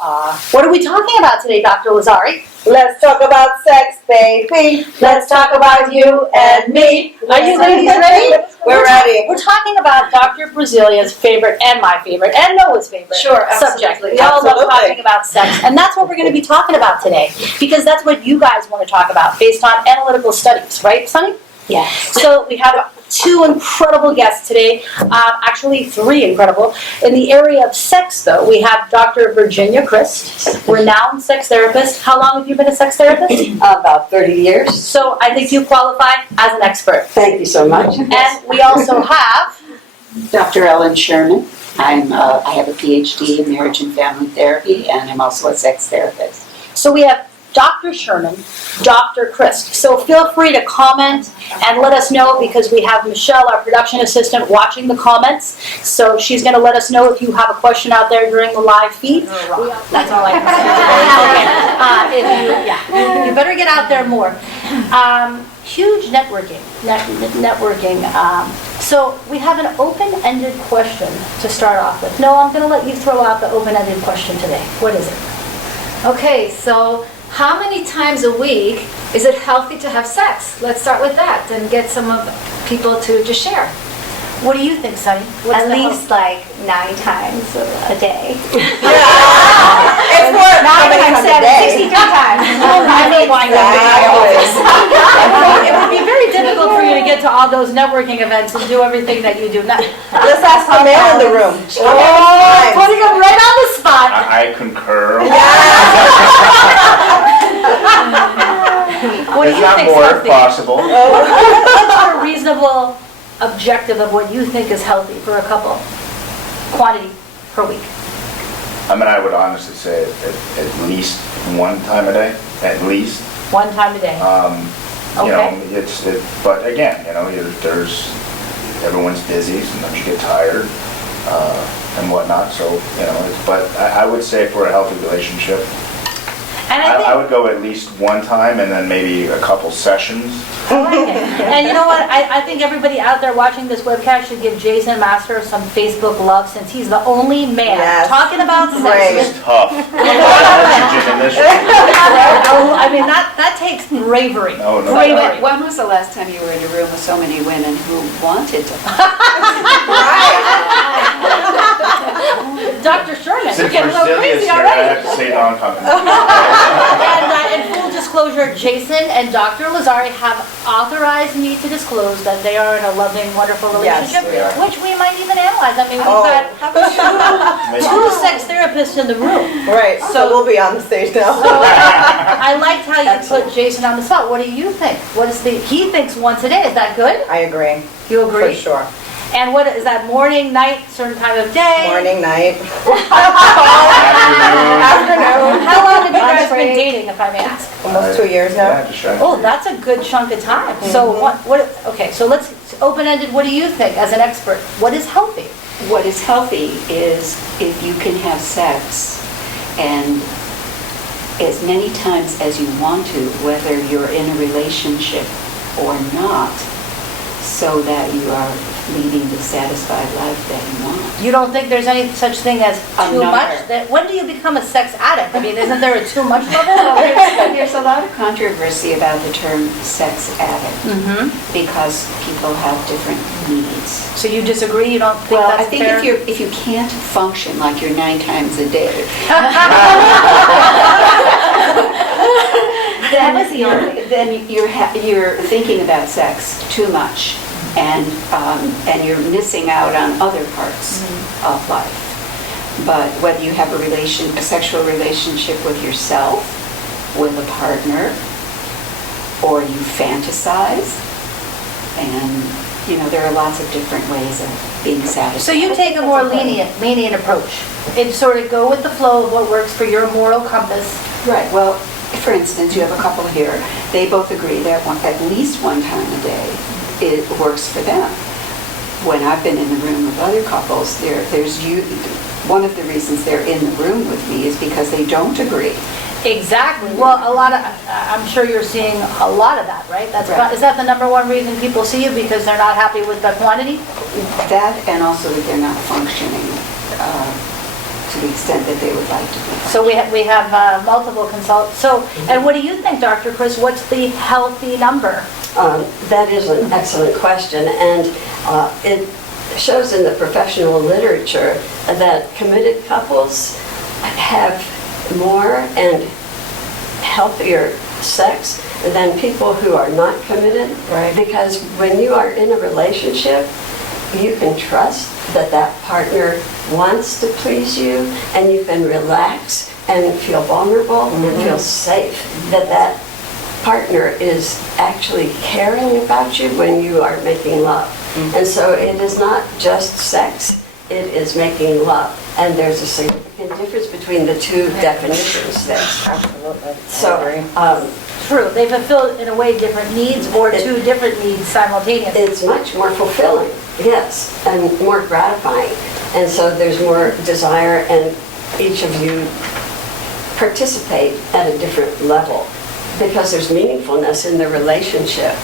What are we talking about today, Dr. Lazari? Let's talk about sex, baby. Let's talk about you and me. Are you ladies ready? We're ready. We're talking about Dr. Brazilia's favorite and my favorite and Noah's favorite subject. We all love talking about sex, and that's what we're going to be talking about today, because that's what you guys want to talk about based on analytical studies, right, Sunny? Yes. So we have two incredible guests today, actually three incredible. In the area of sex, though, we have Dr. Virginia Christ, renowned sex therapist. How long have you been a sex therapist? About 30 years. So I think you qualify as an expert. Thank you so much. And we also have Dr. Ellen Sherman. I have a PhD in marriage and family therapy, and I'm also a sex therapist. So we have Dr. Sherman, Dr. Christ. So feel free to comment and let us know, because we have Michelle, our production assistant, watching the comments. So she's going to let us know if you have a question out there during the live feed. That's all I can say. You better get out there more. Huge networking. So we have an open-ended question to start off with. No, I'm going to let you throw out the open-ended question today. What is it? Okay, so how many times a week is it healthy to have sex? Let's start with that and get some of people to just share. What do you think, Sunny? At least like 9 times a day. It's more 9 times 7, 63 times. I know why not. Exactly. It would be very difficult for you to get to all those networking events and do everything that you do. Let's ask the man in the room. Putting him right on the spot. I concur. What do If you not think is more, if healthy? possible. What's your reasonable objective of what you think is healthy for a couple? Quantity per week. I mean, I would honestly say at least one time a day, at least. One time a day. You know, but again, you know, everyone's busy, sometimes you get tired, and whatnot, so, you know, but I would say for a healthy relationship, And I would go at least one time and then maybe a couple sessions. I like it. And you know what? I think everybody out there watching this webcast should give Jason Master some Facebook love, since he's the only man talking about sex. It's tough. Oxygen in this room. I mean, that takes bravery. No. Bravery. When was the last time you were in a room with so many women who wanted to? Dr. Sherman, you're Since getting a little Brazilia's crazy here, I already. have to say non-comment. And in full disclosure, Jason and Dr. Lazari have authorized me to disclose that they are in a loving, wonderful Yes, relationship, we are. which we might even analyze. I mean, we've got two sex therapists in the room. Right, so we'll be on the stage now. So I liked how you put Jason on the spot. What do you think? He thinks once a day. Is that good? I agree, You for agree? sure. And what is that? Morning, night, certain time of day? Morning, night. Afternoon. How long have you Lunch guys been break. dating, if I may ask? Almost 2 years now. Yeah, just trying to- Oh, that's a good chunk of time. So okay, so let's, open-ended, what do you think as an expert? What is healthy? What is healthy is if you can have sex and as many times as you want to, whether you're in a relationship or not, so that you are leading the satisfied life that you want. You don't think there's any such thing as A too number. much? When do you become a sex addict? I mean, isn't there a too much level? There's a lot of controversy about the term sex addict because people have different needs. So you disagree? You don't think Well, that's I think fair? if you can't function like you're 9 times a day, then you're thinking about sex too much, and you're missing out on other parts of life. But whether you have a sexual relationship with yourself, with a partner, or you fantasize, and you know there are lots of different ways of being satisfied. So you take a more lenient approach. It sort of go with the flow of what works for your moral compass. Right. Well, for instance, you have a couple here. They both agree that at least one time a day it works for them. When I've been in the room with other couples, one of the reasons they're in the room with me is because they don't agree. Exactly. Well, I'm sure you're seeing a lot of that, right? Right. Is that the number one reason people see you, because they're not happy with the quantity? That, and also that they're not functioning to to the extent that they would like to be. So we have multiple consultants. So, and what do you think, Dr. Chris? What's the healthy number? That is an excellent question, and it shows in the professional literature that committed couples have more and healthier sex than people who are not committed. Right. Because when you are in a relationship, you can trust that that partner wants to please you, and you can relax and feel vulnerable and feel safe that that partner is actually caring about you when you are making love. And so it is not just sex, it is making love. And there's a significant difference between the two definitions there. Absolutely. So True, they fulfill in a way different needs or two different needs simultaneously. it's much more fulfilling, yes, and more gratifying. And so there's more desire, and each of you participate at a different level because there's meaningfulness in the relationship.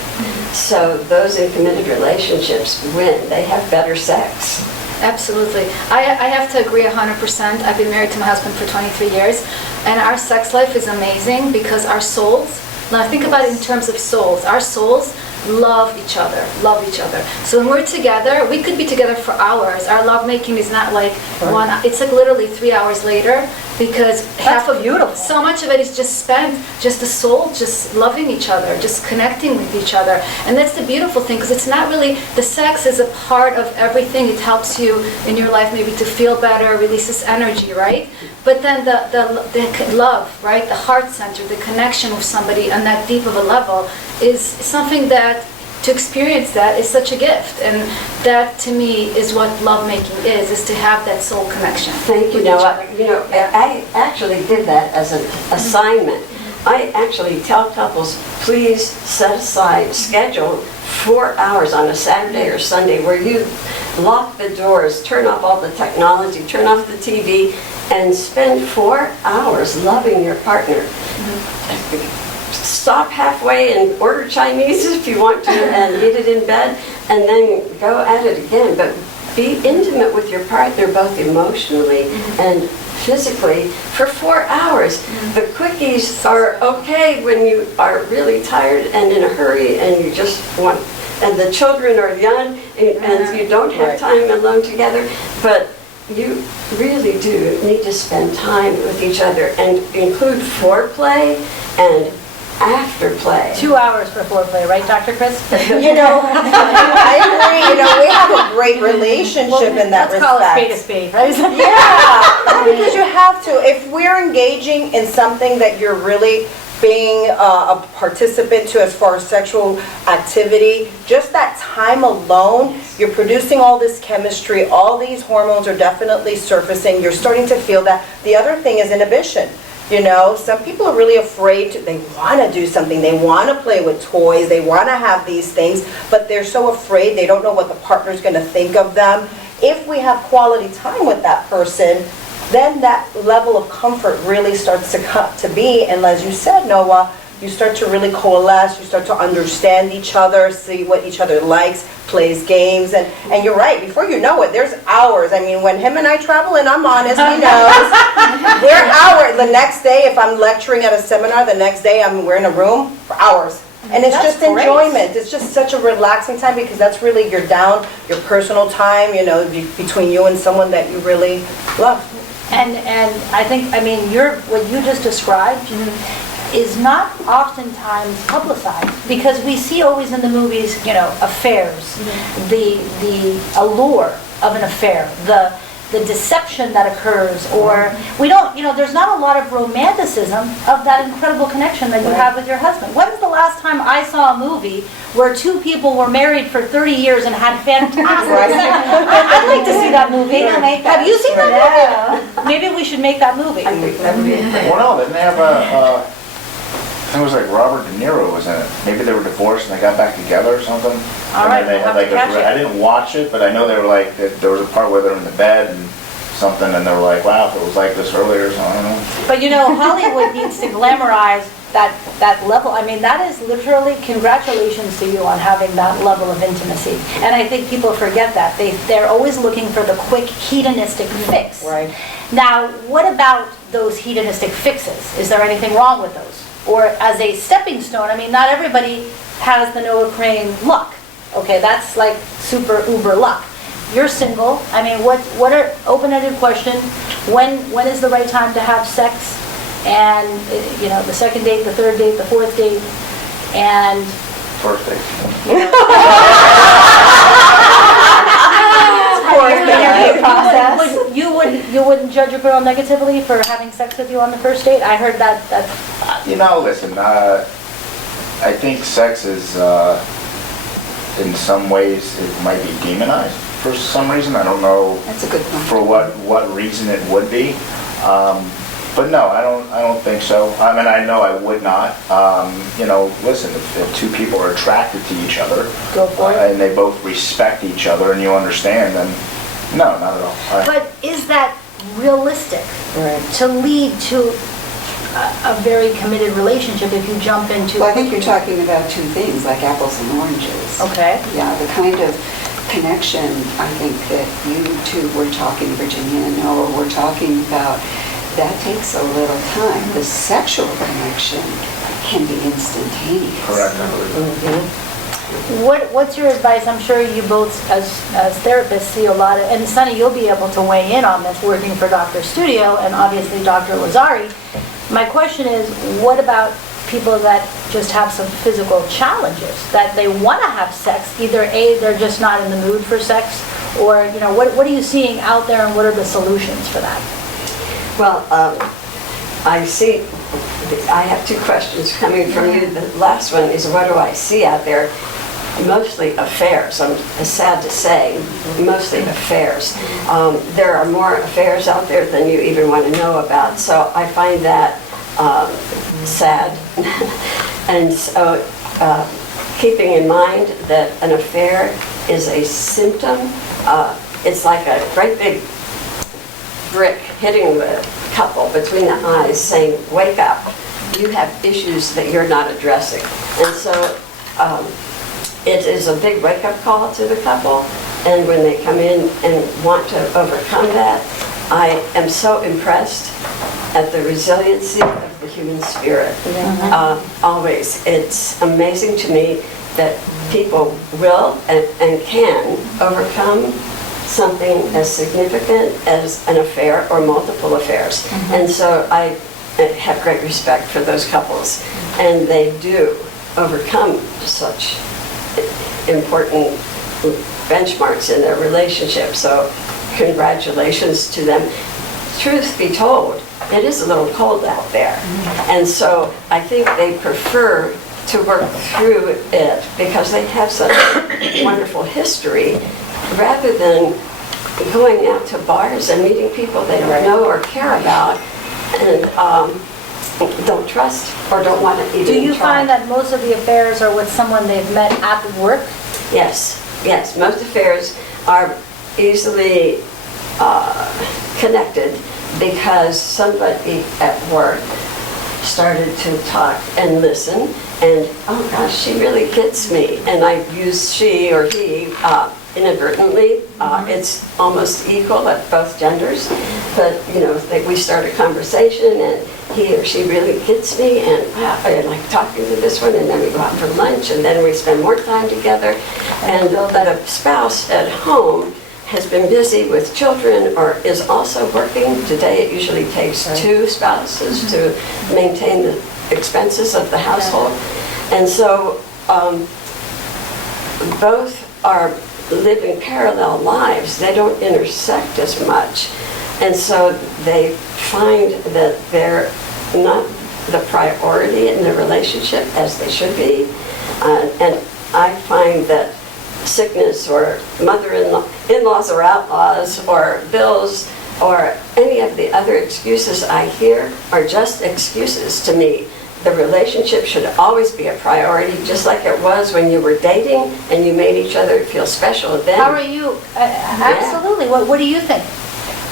So those in committed relationships win. They have better sex. Absolutely. I have to agree 100%. I've been married to my husband for 23 years, and our sex life is amazing because our souls, now think about it in terms of souls, our souls love each other. So when we're together, we could be together for hours. Our lovemaking is not like it's like literally 3 hours later, because half of beautiful. so much of it is just spent, just the soul, just loving each other, just connecting with each other. And that's the beautiful thing, because it's not really, the sex is a part of everything. It helps you in your life maybe to feel better, releases energy, right? But then the love, right? The heart center, the connection with somebody on that deep of a level is something that, to experience that is such a gift. And that to me is what lovemaking is to have that soul connection. Thank you. with Now, each other. I actually did that as an assignment. I actually tell couples, please set aside, schedule 4 hours on a Saturday or Sunday where you lock the doors, turn off all the technology, turn off the TV, and spend 4 hours loving your partner. Stop halfway and order Chinese if you want to and eat it in bed, and then go at it again. But be intimate with your partner both emotionally and physically for 4 hours. The quickies are okay when you are really tired and in a hurry and you just want, and the children are young and you don't have time alone together, but you really do need to spend time with each other and include foreplay and after play. 2 hours for foreplay, right, Dr. Chris? You know, I agree. You know, we have a great relationship in that Let's call it spade a respect. spade, right? Yeah, because you have to. If we're engaging in something that you're really being a participant to as far as sexual activity, just that time alone, you're producing all this chemistry, all these hormones are definitely surfacing. You're starting to feel that. The other thing is inhibition. You know, some people are really afraid they want to do something, they want to play with toys, they want to have these things, but they're so afraid, they don't know what the partner's going to think of them. If we have quality time with that person, then that level of comfort really starts to come to be, and as you said, Noah, you start to really coalesce, you start to understand each other, see what each other likes, plays games, and you're right, before you know it, there's hours. I mean, when him and I travel, and I'm honest, he knows, we're hours. The next day, if I'm lecturing at a seminar, the next day we're in a room for hours. And it's That's just great. enjoyment. It's just such a relaxing time because that's really your personal time, you know, between you and someone that you really love. And I think, I mean, what you just described is not oftentimes publicized, because we see always in the movies, you know, affairs, the allure of an affair, the deception that occurs, or we don't, you know, there's not a lot of romanticism of that incredible connection that you have with your husband. When was the last time I saw a movie where two people were married for 30 years and had fantastic sex? I'd like to see that movie. Have you seen that movie? Maybe we should make that movie. I think that would be great. Well, no, didn't they have I think it was like Robert De Niro was in it. Maybe they were divorced and they got back together or something. All right, And then they we'll had have to like catch it. I didn't watch it, but I know they were like, there was a part where they're in the bed and something and they were like, wow, if it was like this earlier, so I don't know. But you know, Hollywood needs to glamorize that level. I mean, that is literally, congratulations to you on having that level of intimacy. And I think people forget that. They're always looking for the quick hedonistic fix. Right. Now, what about those hedonistic fixes? Is there anything wrong with those? Or as a stepping stone, I mean, not everybody has the Noah Crane luck. Okay, that's like super uber luck. You're single. I mean, what are, open-ended question, when is the right time to have sex? And, you know, the second date, the third date, the fourth date, and... First date. You wouldn't judge a girl negatively for having sex with you on the first date? I heard that. You know, listen, I think sex is, in some ways, it might be demonized for some reason. I don't know That's a good point. for what reason it would be. But no, I don't think so. I mean, I know I would not. You know, listen, if two people are attracted to each other, Go for it. and they both respect each other, and you understand, then no, not at all. But is that realistic Right. to lead to a very committed relationship if you jump into... Well, I think you're talking about two things, like apples and oranges. Okay. Yeah, the kind of connection, I think, that you two were talking, Virginia and Noah were talking about, that takes a little time. The sexual connection can be instantaneous. Correct, I believe. What's your advice? I'm sure you both, as therapists, see a lot of, and Sunny, you'll be able to weigh in on this, working for Dr. Studio and obviously Dr. Lazari. My question is, what about people that just have some physical challenges, that they want to have sex, either A, they're just not in the mood for sex, or, you know, what are you seeing out there and what are the solutions for that? Well, I see, I have two questions coming from you. The last one is, what do I see out there? Mostly affairs. It's sad to say, mostly affairs. There are more affairs out there than you even want to know about, so I find that sad. And so keeping in mind that an affair is a symptom, it's like a great big brick hitting the couple between the eyes saying, wake up, you have issues that you're not addressing. And so it is a big wake-up call to the couple, and when they come in and want to overcome that, I am so impressed at the resiliency of the human spirit. Always. It's amazing to me that people will and can overcome something as significant as an affair or multiple affairs. And so I have great respect for those couples, and they do overcome such important benchmarks in their relationship. So congratulations to them. Truth be told, it is a little cold out there. And so I think they prefer to work through it because they have such a wonderful history, rather than going out to bars and meeting people they don't know or care about and don't trust or don't want to even Do you try. find that most of the affairs are with someone they've met at work? Yes, yes. Most affairs are easily connected because somebody at work started to talk and listen, and oh gosh, she really gets me. And I use she or he inadvertently. It's almost equal at both genders, but you know, we start a conversation and he or she really gets me, and wow, I like talking to this one, and then we go out for lunch, and then we spend more time together. And that a spouse at home has been busy with children or is also working. Today it usually takes two spouses to maintain the expenses of the household. And so both are living parallel lives. They don't intersect as much. And so they find that they're not the priority in the relationship as they should be. And I find that sickness or in-laws or outlaws or bills or any of the other excuses I hear are just excuses to me. The relationship should always be a priority, just like it was when you were dating and you made each other feel special then. How are you? Absolutely. What do you think?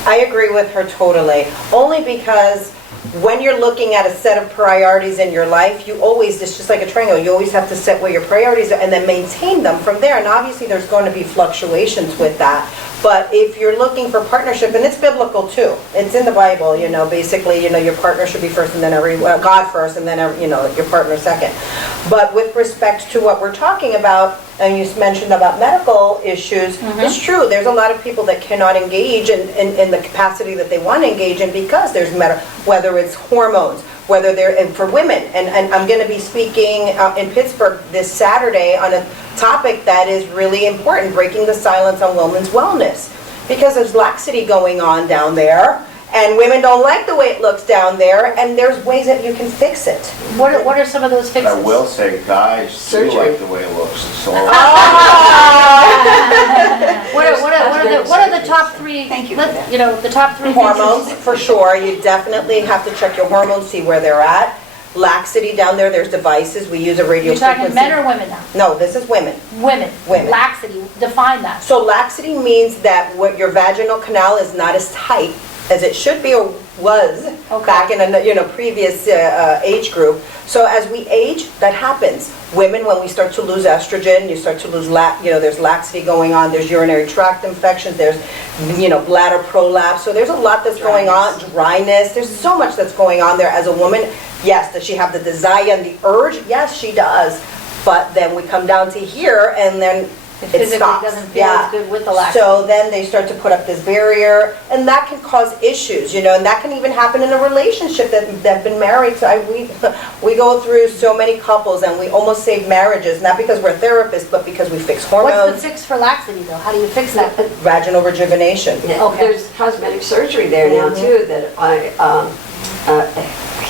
I agree with her totally, only because when you're looking at a set of priorities in your life, you always, it's just like a triangle, you always have to set where your priorities are and then maintain them from there. And obviously, there's going to be fluctuations with that. But if you're looking for partnership, and it's biblical too, it's in the Bible, basically, your partner should be first and then God first and then, your partner second. But with respect to what we're talking about, and you mentioned about medical issues, it's true, there's a lot of people that cannot engage in the capacity that they want to engage in because there's whether it's hormones, whether they're, and for women, and I'm going to be speaking in Pittsburgh this Saturday on a topic that is really important, breaking the silence on women's wellness. Because there's laxity going on down there, and women don't like the way it looks down there, and there's ways that you can fix it. What are some of those fixes? I will say, guys do Surgery. like the way it looks, so. What are the top three? Thank you. The top three Hormones, things. for sure, you definitely have to check your hormones, see where they're at. Laxity down there, there's devices, we use a radio You're talking frequency. men or women now? No, this is women. Women. Women. Laxity, define that. So laxity means that what your vaginal canal is not as tight as it should be or was Okay. back in a previous age group. So as we age, that happens. Women, when we start to lose estrogen, you start to lose there's laxity going on, there's urinary tract infections, there's bladder prolapse. So there's a lot that's going on, dryness. There's so much that's going on there as a woman. Yes, does she have the desire and the urge? Yes, she does. But then we come down to here and then It it physically stops. doesn't feel as good with the laxity. So then they start to put up this barrier, and that can cause issues, and that can even happen in a relationship that have been married. So we go through so many couples, and we almost save marriages, not because we're therapists, but because we fix What's the hormones, fix for laxity though? How do you fix that? vaginal rejuvenation. Yeah, Okay. there's cosmetic surgery there now too that I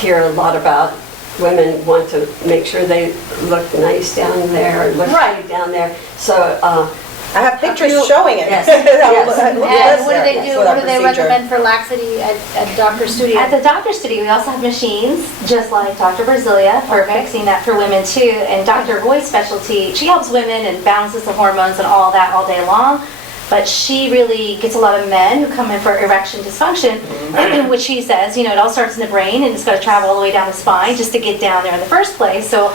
hear a lot about. Women want to make sure they look nice down there, look Right. pretty down there. So I have pictures showing it. Yes, And yes. what do they do, With our what do they procedure. recommend for laxity at Dr. Studio? At the doctor studio, we also have machines, just like Dr. Brasilia, for Okay. fixing that for women too. And Dr. Roy's specialty, she helps women and balances the hormones and all that all day long. But she really gets a lot of men who come in for erection dysfunction, which she says, it all starts in the brain and it's got to travel all the way down the spine just to get down there in the first place. So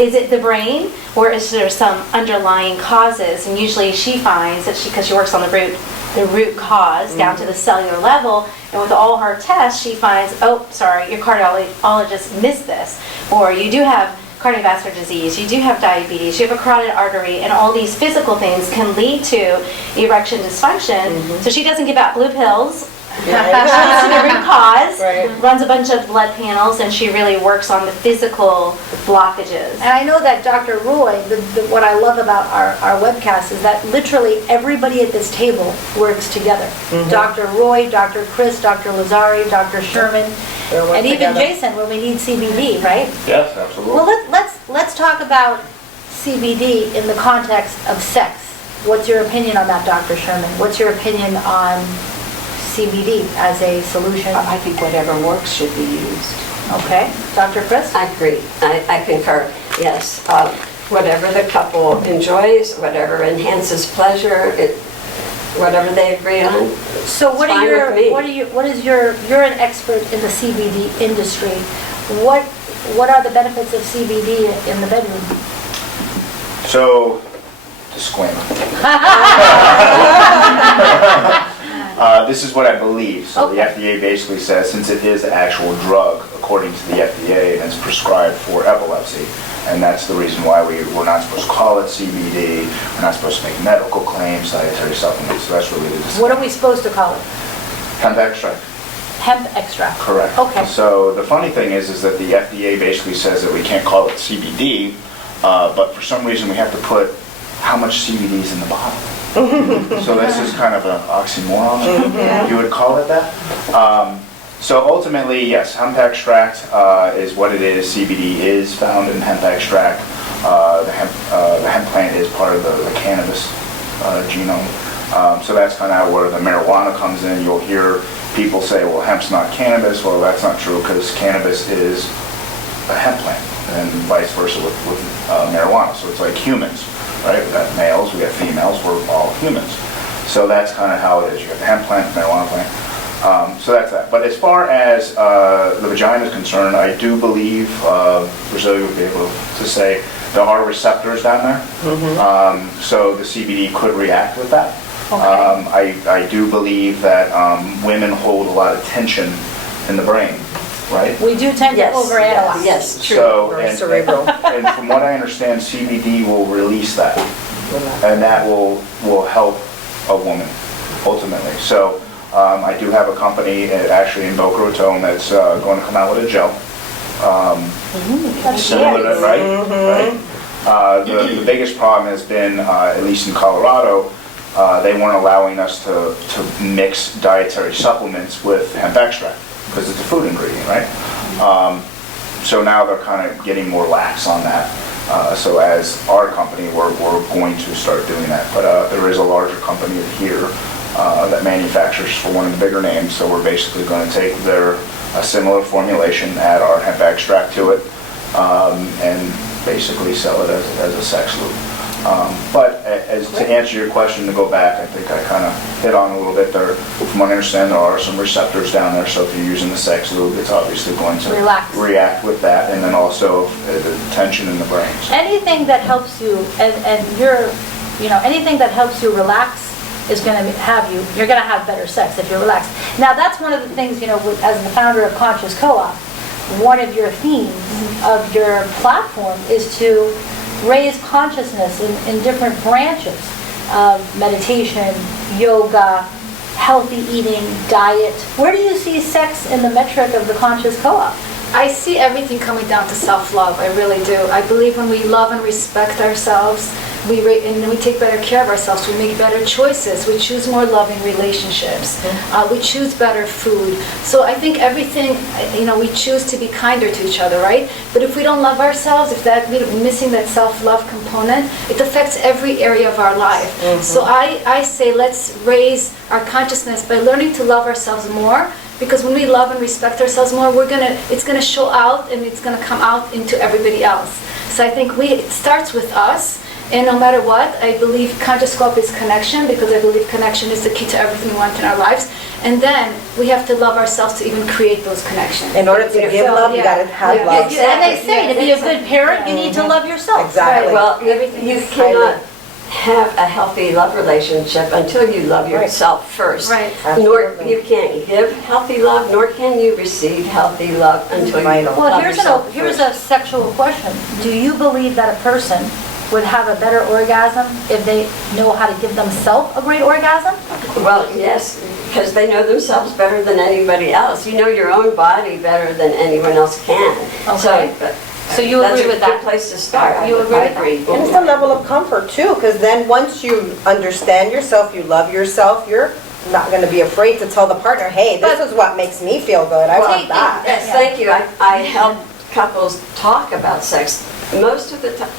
is it the brain or is there some underlying causes? And usually she finds that because she works on the root cause down to the cellular level, and with all her tests she finds, oh, sorry, your cardiologist missed this, or you do have cardiovascular disease, you do have diabetes, you have a carotid artery, and all these physical things can lead to erection dysfunction. So she doesn't give out blue pills. She gets to the root cause, Right. runs a bunch of blood panels, and she really works on the physical blockages. And I know that Dr. Roy, what I love about our webcast is that literally everybody at this table works together. Dr. Roy, Dr. Chris, Dr. Lazari, Dr. Sherman, They work and even together. Jason when we need CBD, right? Yes, absolutely. Well, let's talk about CBD in the context of sex. What's your opinion on that, Dr. Sherman? What's your opinion on CBD as a solution? I think whatever works should be used. Okay, Dr. Chris? I agree. I concur. Yes. Whatever the couple enjoys, whatever enhances pleasure, whatever they agree on. So what It's are fine your, with me. you're an expert in the CBD industry. What are the benefits of CBD in the bedroom? So, disclaimer. This is what I believe. So the Okay. FDA basically says, since it is an actual drug, according to the FDA, and it's prescribed for epilepsy, and that's the reason why we're not supposed to call it CBD, we're not supposed to make medical claims, dietary supplements, so that's really the disclaimer. What are we supposed to call it? Hemp extract. Hemp extract? Correct. Okay. So the funny thing is that the FDA basically says that we can't call it CBD, but for some reason we have to put how much CBD is in the bottle. So this is kind of an oxymoron, you would call it that. So ultimately, yes, hemp extract is what it is. CBD is found in hemp extract. The hemp plant is part of the cannabis genome. So that's kind of where the marijuana comes in. You'll hear people say, well, hemp's not cannabis. Well, that's not true because cannabis is a hemp plant and vice versa with marijuana. So it's like humans, right? We got males, we got females, we're all humans. So that's kind of how it is. You have the hemp plant, marijuana plant. So that's that. But as far as the vagina is concerned, I do believe, Rosalia would be able to say, there are receptors down there. So the CBD could react with that. I do believe that women hold a lot of tension in the brain, right? We do tend to Yes. overanalyze. Yes, true. So, Very cerebral. and from what I understand, CBD will release that, and that will help a woman ultimately. So I do have a company actually in Boca Raton that's going to come out with a gel. Similar to, right? The biggest problem has been, at least in Colorado, they weren't allowing us to mix dietary supplements with hemp extract because it's a food ingredient, right? So now they're kind of getting more lax on that. So as our company, we're going to start doing that. But there is a larger company here that manufactures for one of the bigger names. So we're basically going to take a similar formulation, add our hemp extract to it, and basically sell it as a sex lube. But as to answer your question, to go back, I think I kind of hit on a little bit there. From what I understand, there are some receptors down there, so if you're using the sex lube, it's obviously going to Relax. react with that, and then also the tension in the brain. So Anything that helps you, and you're, anything that helps you relax is going to you're going to have better sex if you're relaxed. Now, that's one of the things, as the founder of Conscious Co-op, one of your themes of your platform is to raise consciousness in different branches of meditation, yoga, healthy eating, diet. Where do you see sex in the metric of the Conscious Co-op? I see everything coming down to self-love. I really do. I believe when we love and respect ourselves, and we take better care of ourselves, we make better choices, we choose more loving relationships, we choose better food. So I think everything, we choose to be kinder to each other, right? But if we don't love ourselves, if we're missing that self-love component, it affects every area of our life. So I say let's raise our consciousness by learning to love ourselves more, because when we love and respect ourselves more, it's gonna show out and it's gonna come out into everybody else. So I think it starts with us. And no matter what, I believe Conscious Co-op is connection, because I believe connection is the key to everything we want in our lives. And then we have to love ourselves to even create those connections. In order to give love, you gotta have love. And they say to be a good parent, you need to love yourself. Exactly. Well, you cannot have a healthy love relationship until you love yourself first. Right. Nor Absolutely. you can't give healthy love, nor can you receive healthy love until you Vital. Well, love here's yourself a first. sexual question. Do you believe that a person would have a better orgasm if they know how to give themselves a great orgasm? Well, yes, because they know themselves better than anybody else. You know your own body better than anyone else can. Okay. So you agree with That's a that? good place to start. You agree with that? And it's a level of comfort too, because then once you understand yourself, you love yourself, you're not going to be afraid to tell the partner, hey, this is what makes me feel good. I want that. Yes, thank you. I help couples talk about sex. Most of the time,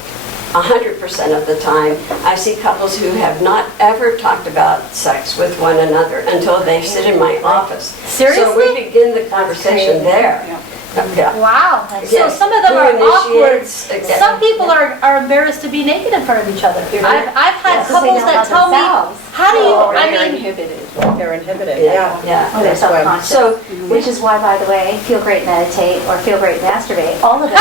100% of the time, I see couples who have not ever talked about sex with one another until they sit in my office. Seriously? So we begin the conversation there. Yeah. Wow. So Yes. some of them Who are awkward. initiates- Some people are embarrassed to be naked in front of each other. I've had Yes. couples that tell me, how do you, I They're mean, inhibited. They're inhibited, Yeah, yeah. yeah. Oh, they're That's why. self-conscious. So, Which is why, by the way, Feel Great Meditate or Feel Great Masturbate, all of those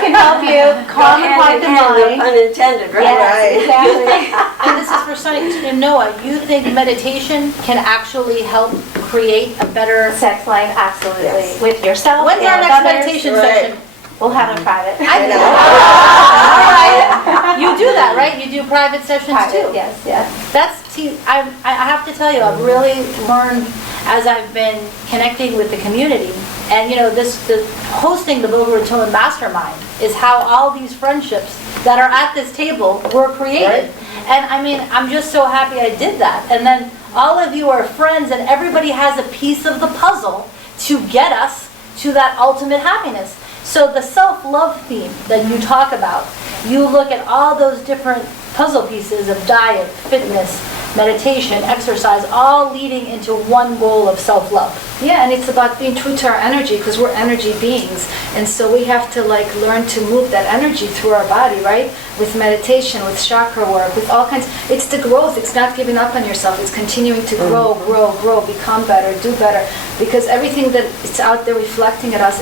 can help you calm and quiet the no mind. pun intended, right? Yes, exactly. and this is for Sunny and Noah, you think meditation can actually help create a better, Sex life, absolutely. Yes. With yourself when's our and next others. meditation Right. session? We'll have it private. I know. All right. You do that, right? You do private sessions Private, too? yes, yes. I have to tell you, I've really learned as I've been connecting with the community, and hosting the Boca Raton Mastermind is how all these friendships that are at this table were created. And I mean, I'm just so happy I did that. And then all of you are friends, and everybody has a piece of the puzzle to get us to that ultimate happiness. So the self-love theme that you talk about, you look at all those different puzzle pieces of diet, fitness, meditation, exercise, all leading into one goal of self-love. Yeah, and it's about being true to our energy, because we're energy beings, and so we have to learn to move that energy through our body, right? with meditation, with chakra work, with all kinds. It's the growth. It's not giving up on yourself. It's continuing to grow, become better, do better. Because everything that is out there reflecting at us,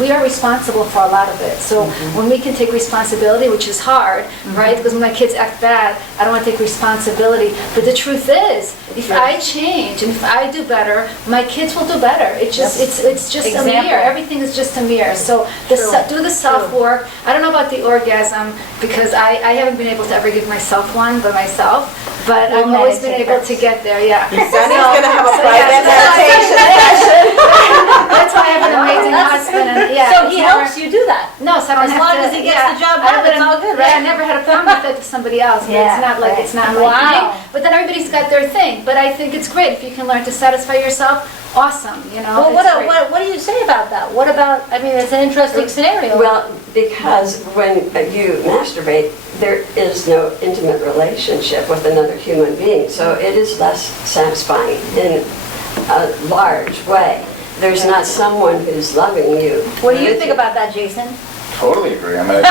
we are responsible for a lot of it. So when we can take responsibility, which is hard, right? Because when my kids act bad, I don't want to take responsibility. But the truth is, if I change and if I do better, my kids will do better. It's just a mirror. Everything is just a mirror. So do the self-work. I don't know about the orgasm because I haven't been able to ever give myself one by myself. But I've always been able to get there, yeah. Sonny's going to have a private meditation session. That's why I have an amazing husband. And, yeah, So it's he never- helps you do that? No, so I don't As have long to. as he gets yeah. the job I done, haven't- it's all good, Yeah, I right? never had a problem with it with somebody else. But Yeah, it's not like right. it's not Wow. my thing. But then everybody's got their thing. But I think it's great if you can learn to satisfy yourself. Awesome, you know. Well, it's great. what do you say about that? What about, I mean, it's an interesting scenario. Well, because when you masturbate, there is no intimate relationship with another human being, so it is less satisfying in a large way. There's not someone who's loving you. What do you with think about that, Jason? Totally agree. I mean,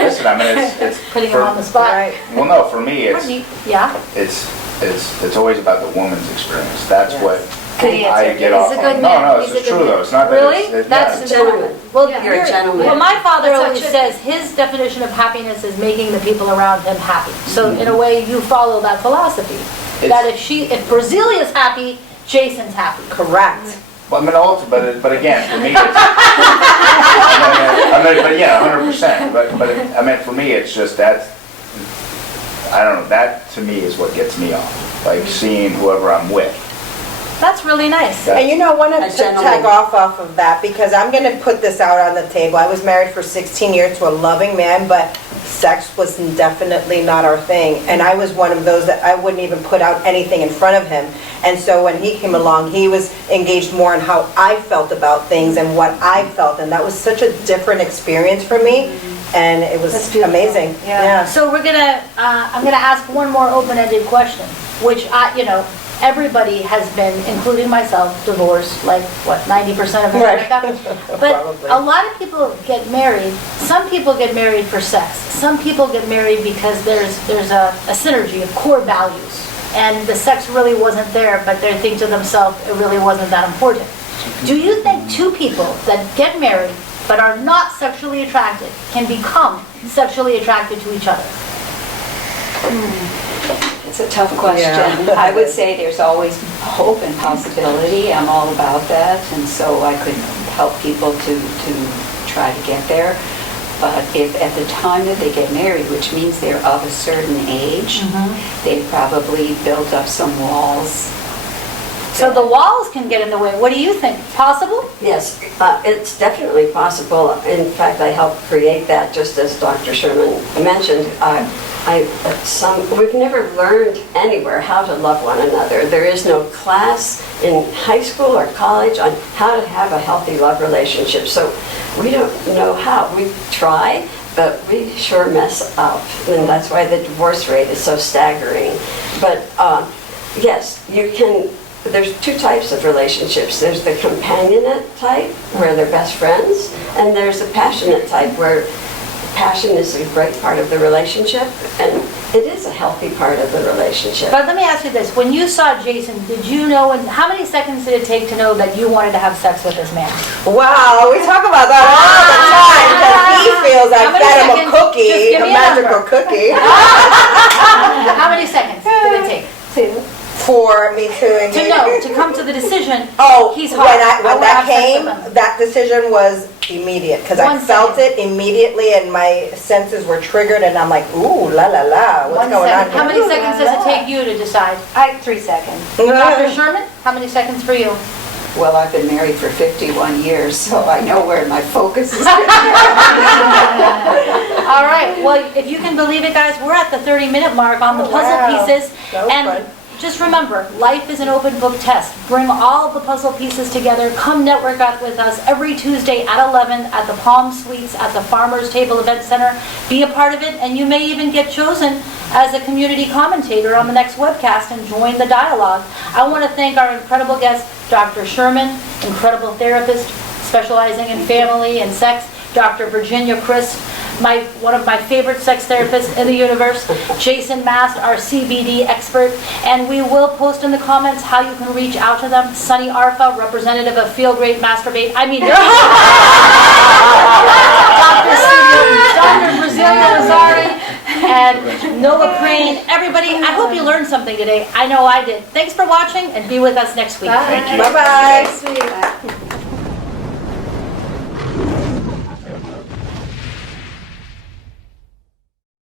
listen, I mean, it's. Putting him on the spot. Right. Well, no, for me, it's, Yeah? it's always about the woman's experience. That's Yes. what Good I answer. get He's off a on. good No, man. no, He's it's a good true man. though. It's not that Really? it's. That's a gentleman. Well, Yeah. You're a gentleman. Well, my father That's how it always should says his definition of happiness is making the people around him happy. So in a way, you follow that philosophy. That if Brazilia's happy, Jason's happy. Correct. Well, I mean, but again, for me, it's, but yeah, 100%. But I mean, for me, it's just that. I don't know. That to me is what gets me off. Like seeing whoever I'm with. That's really nice. And you know, I want A to gentleman. tag off of that because I'm going to put this out on the table. I was married for 16 years to a loving man, but sex was definitely not our thing. And I was one of those that I wouldn't even put out anything in front of him. And so when he came along, he was engaged more in how I felt about things and what I felt. And that was such a different experience for me. And it was That's beautiful. amazing. Yeah. So I'm gonna ask one more open-ended question, which everybody has been, including myself, divorced, like, 90% of America? But Probably. a lot of people get married. Some people get married for sex. Some people get married because there's a synergy of core values. And the sex really wasn't there, but they think to themselves, it really wasn't that important. Do you think two people that get married but are not sexually attracted can become sexually attracted to each other? It's a tough question. Yeah. I would say there's always hope and possibility. I'm all about that, and so I could help people to try to get there. But if at the time that they get married, which means they're of a certain age, they've probably built up some walls. So the walls can get in the way. What do you think? Possible? Yes, it's definitely possible. In fact, I helped create that, just as Dr. Sherman mentioned. We've never learned anywhere how to love one another. There is no class in high school or college on how to have a healthy love relationship. So we don't know how. We try, but we sure mess up. And that's why the divorce rate is so staggering. But yes, you can. There's two types of relationships. There's the companionate type, where they're best friends, and there's the passionate type, where passion is a great part of the relationship, and it is a healthy part of the relationship. But let me ask you this. When you saw Jason, did you know, and how many seconds did it take to know that you wanted to have sex with this man? Wow, we talk about that all the time because he feels How I many fed him a seconds? cookie, Just give a me a magical number. cookie, How many seconds did it take? for me to engage. To know, to come to the decision, Oh, he's when hot. when wanna that have sex came, with him. that decision was immediate because I 1 felt second. it immediately and my senses were triggered and I'm like, ooh, la la la, what's 1 going on second. How here? many seconds does it take you to decide? 3 seconds. Dr. Sherman, how many seconds for you? Well, I've been married for 51 years, so I know where my focus is. All right, well, if you can believe it, guys, we're at the 30-minute mark on the Oh, puzzle wow. pieces. That was And fun. just remember, life is an open book test. Bring all the puzzle pieces together. Come network out with us every Tuesday at 11 at the Palm Suites at the Farmers Table Event Center. Be a part of it, and you may even get chosen as a community commentator on the next webcast and join the dialogue. I want to thank our incredible guest, Dr. Sherman, incredible therapist specializing in family and sex, Dr. Virginia Christ, one of my favorite sex therapists in the universe, Jason Mast, our CBD expert. And we will post in the comments how you can reach out to them. Sunny Arfa, representative of Feel Great Masturbate. I mean, Dr. Brasilia Lazari, and Noah Crane. Everybody, I hope you learned something today. I know I did. Thanks for watching, and be with us next week. Bye. Thank you. Bye-bye. Sweet.